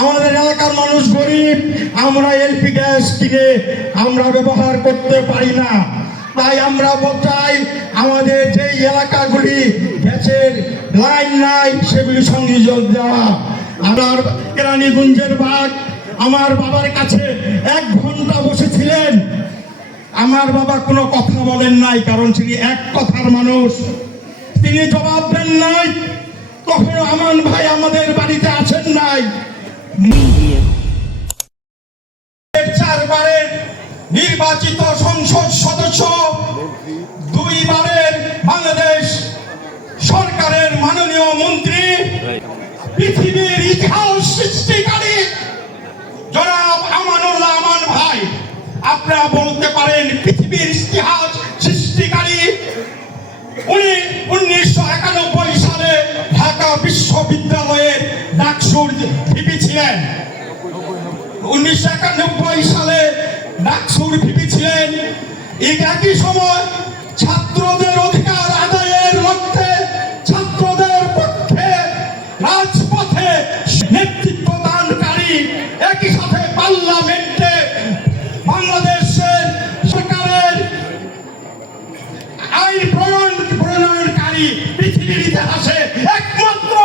আমাদের এলাকার মানুষ গরিব, আমরা এলপি গ্যাস কিনে আমরা ব্যবহার করতে পারি না। তাই আমরা চাই আমাদের যে এলাকাগুলি গ্যাসের লাইন নাই সেগুলি সংযোগ দেওয়া। আমার কেরানীগঞ্জের বাঘ আমার বাবার কাছে 1 ঘন্টা বসেছিলেন। আমার বাবা কোনো কথা বলেন নাই, কারণ তিনি এক কথার মানুষ, তিনি জবাব দেন নাই। কখনো আমান ভাই আমাদের বাড়িতে আসেন নাই। 4 বারের নির্বাচিত সংসদ সদস্য, 2 বারের বাংলাদেশ সরকারের মাননীয় মন্ত্রী, পৃথিবীর ইতিহাস সৃষ্টিকারী জনাব আমানুল্লাহ আমান ভাই, আপনারা বলতে পারেন পৃথিবীর ইতিহাস সৃষ্টিকারী। উনি 1991 সালে ঢাকা বিশ্ববিদ্যালয়ে ডাকসুর ভিপি ছিলেন। 1991 সালে ডাকসুর ভিপি ছিলেন। একই সময় ছাত্রদের অধিকার আদায়ের লক্ষ্যে ছাত্রদের পক্ষে রাজপথে নেতৃত্ব দানকারী, একই সাথে পার্লামেন্টে বাংলাদেশের সরকারের আইন প্রণয়নকারী পৃথিবীর ইতিহাসে একমাত্র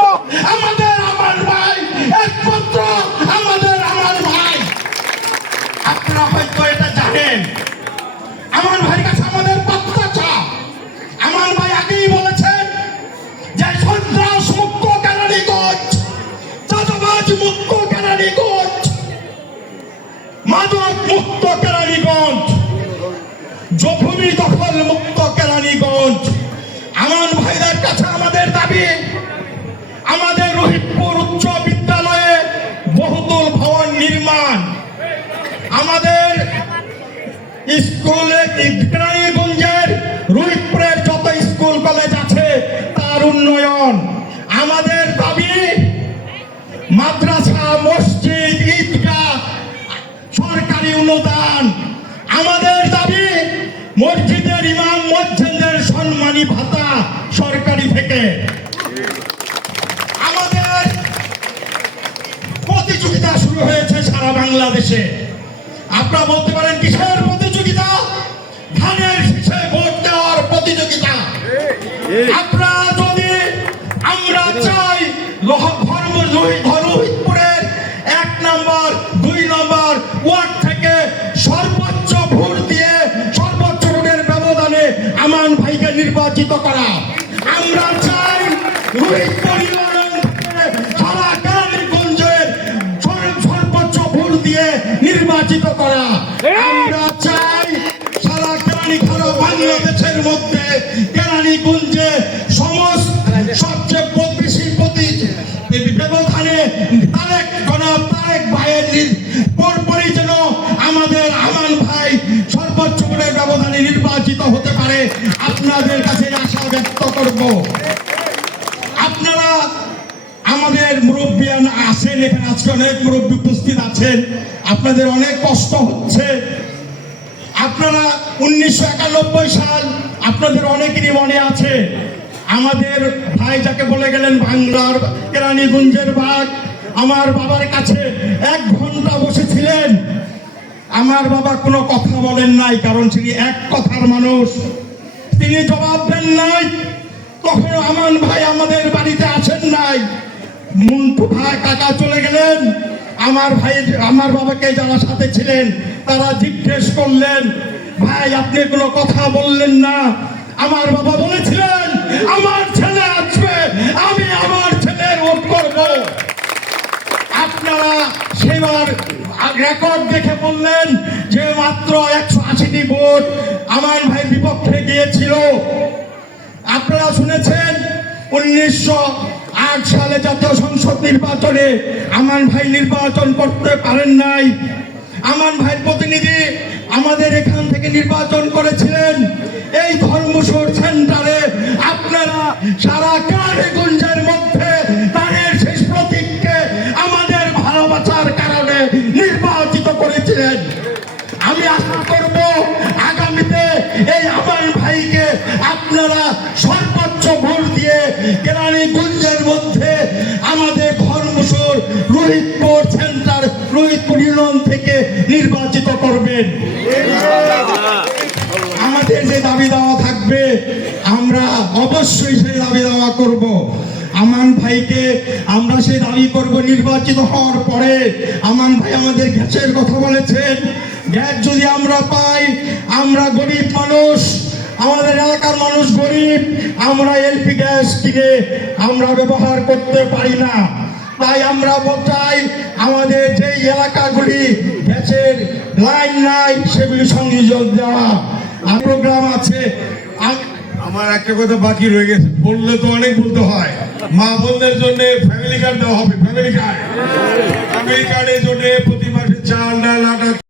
আমাদের আমান ভাই, একমাত্র আমাদের আমান ভাই। আপনারা হয়তো এটা জানেন। আমান ভাইয়ের কাছে আমাদের প্রত্যাশা, আমান ভাই আগেই বলেছেন যে সন্ত্রাস মুক্ত কেরানীগঞ্জ, চাঁদাবাজ মুক্ত কেরানীগঞ্জ, মাদক মুক্ত কেরানীগঞ্জ, জমি দখল মুক্ত কেরানীগঞ্জ। আমান ভাইদের কাছে আমাদের দাবি, আমাদের রোহিতপুর উচ্চ বিদ্যালয়ে বহুতল ভবন নির্মাণ, আমাদের স্কুলে কেরানীগঞ্জের রোহিতপুরের যত স্কুল কলেজ আছে তার উন্নয়ন। আমাদের দাবি মাদ্রাসা, মসজিদ, ঈদগাহ সরকারি অনুদান। আমাদের দাবি মসজিদের ইমাম মুয়াজ্জিনদের সম্মানী ভাতা সরকারি থেকে। আমাদের প্রতিযোগিতা শুরু হয়েছে সারা বাংলাদেশে। আপনারা বলতে পারেন কিসের প্রতিযোগিতা? ধানের শীষে ভোট দেওয়ার প্রতিযোগিতা। আপনারা যদি, আমরা চাই রোহিতপুরের 1 নম্বর 2 নম্বর ওয়ার্ড থেকে সর্বোচ্চ ভোট দিয়ে সর্বোচ্চ ভোটের ব্যবধানে আমান ভাইকে নির্বাচিত করা। আমরা চাই রোহিতপুর সারা কেরানীগঞ্জের সর্বোচ্চ ভোট দিয়ে নির্বাচিত করা। আমরা চাই সারা বাংলাদেশের মধ্যে কেরানীগঞ্জে সবচেয়ে বেশি ব্যবধানে তারেক ভাইয়ের পরপরই যেন আমাদের আমান ভাই সর্বোচ্চ ভোটের ব্যবধানে নির্বাচিত হতে পারে। আপনাদের কাছে আশা ব্যক্ত করব। আপনারা আমাদের মুরব্বিয়ান আছেন এখানে, আজকে অনেক মুরব্বী উপস্থিত আছেন, আপনাদের অনেক কষ্ট হচ্ছে। আপনারা 1991 সাল আপনাদের অনেকেরই মনে আছে। আমাদের ভাই যাকে বলে গেলেন বাংলার কেরানীগঞ্জের বাঘ, আমার বাবার কাছে 1 ঘন্টা বসেছিলেন। আমার বাবা কোনো কথা বলেন নাই, কারণ তিনি এক কথার মানুষ, তিনি জবাব দেন নাই। কখনো আমান ভাই আমাদের বাড়িতে আসেন নাই। মন্টু ভাই কাকা চলে গেলেন। আমার বাবাকে যারা সাথে ছিলেন তারা জিজ্ঞেস করলেন, ভাই আপনি কোনো কথা বললেন না। আমার বাবা বলেছিলেন আমার ছেলে আসবে, আমি আমার ছেলের ভোট করব। আপনারা সেবার রেকর্ড দেখে বললেন যে মাত্র 180টি ভোট আমান ভাই বিপক্ষে গিয়েছিল। আপনারা শুনেছেন 1908 সালে জাতীয় সংসদ নির্বাচনে আমান ভাই নির্বাচন করতে পারেন নাই। আমান ভাইয়ের প্রতিনিধি আমাদের এখান থেকে নির্বাচন করেছিলেন এই ধর্মসর সেন্টারে। আপনারা সারা কেরানীগঞ্জের মধ্যে তাদের শেষ প্রতীককে আমাদের ভালোবাসার কারণে নির্বাচিত করেছিলেন। আমি আশা করব আগামীতে এই আমান ভাইকে আপনারা সর্বোচ্চ ভোট দিয়ে কেরানীগঞ্জের মধ্যে আমাদের ধর্মসর ললিতপুর সেন্টার ললিতপুর ইউনিয়ন থেকে নির্বাচিত করবেন। আমাদের যে দাবি দেওয়া থাকবে আমরা অবশ্যই সেই দাবি দেওয়া করব। আমান ভাইকে আমরা সেই দাবি করব নির্বাচিত হওয়ার পরে। আমান ভাই আমাদের গ্যাসের কথা বলেছেন, গ্যাস যদি আমরা পাই, আমরা গরিব মানুষ, আমাদের এলাকার মানুষ গরিব, আমরা এলপি গ্যাস কিনে আমরা ব্যবহার করতে পারি না। তাই আমরা চাই আমাদের যে এলাকাগুলি গ্যাসের লাইন নাই সেগুলি সংযোজন দেওয়া। প্রোগ্রাম আছে। আমার একটা কথা বাকি রয়ে গেছে, বললে তো অনেক বলতে হয়। মা বোনদের জন্য ফ্যামিলি কার্ড দেওয়া হবে, ফ্যামিলি কার্ডের জন্য প্রতি মাসে চাল ডাল আটা